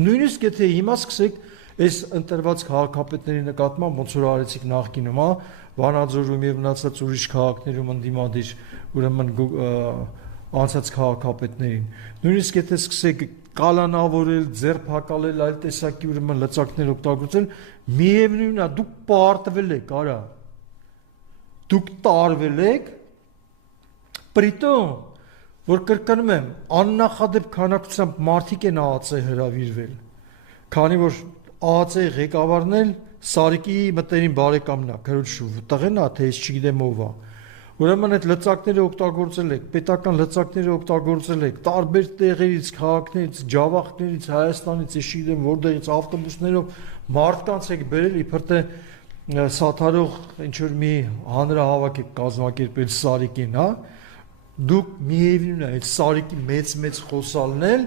Նույնիսկ եթե հիմա սկսեք այս ընտրված քաղաքապետների նկատմամբ ոնց որ արեցիք նախկինում, հա, Վանաձորում եւ մնացած ուրիշ քաղաքներում ընդդիմադիր ուրեմն անցած քաղաքապետներին, նույնիսկ եթե սկսեք կալանավորել, ձերբակալել, այլ տեսակի ուրեմն լծակներ օգտագործել, միևնույնն է, դուք պարտվել եք, արա։ Դուք տարվել եք, պրիտոմ, որ կրկնում եմ, աննախադեպ քանակությամբ մարդիկ են ԱԱԾ հրավիրվել, քանի որ ԱԱԾ-ի ղեկավարն էլ Սարիկի մտերիմ բարեկամն է, քրոջ տղեն է, թե ես չգիտեմ ով է։ Ուրեմն այդ լծակները օգտագործել եք, պետական լծակները օգտագործել եք, տարբեր տեղերից, քաղաքներից, ջավախներից, Հայաստանից, ես չգիտեմ որտեղից ավտոբուսներով մարդկանց եք բերել, իբր թե սաթարող ինչ որ մի հանրահավաք եք կազմակերպել Սարիկին, հա։ Դուք միևնույնն է, այդ Սարիկի մեծ խոսալն էլ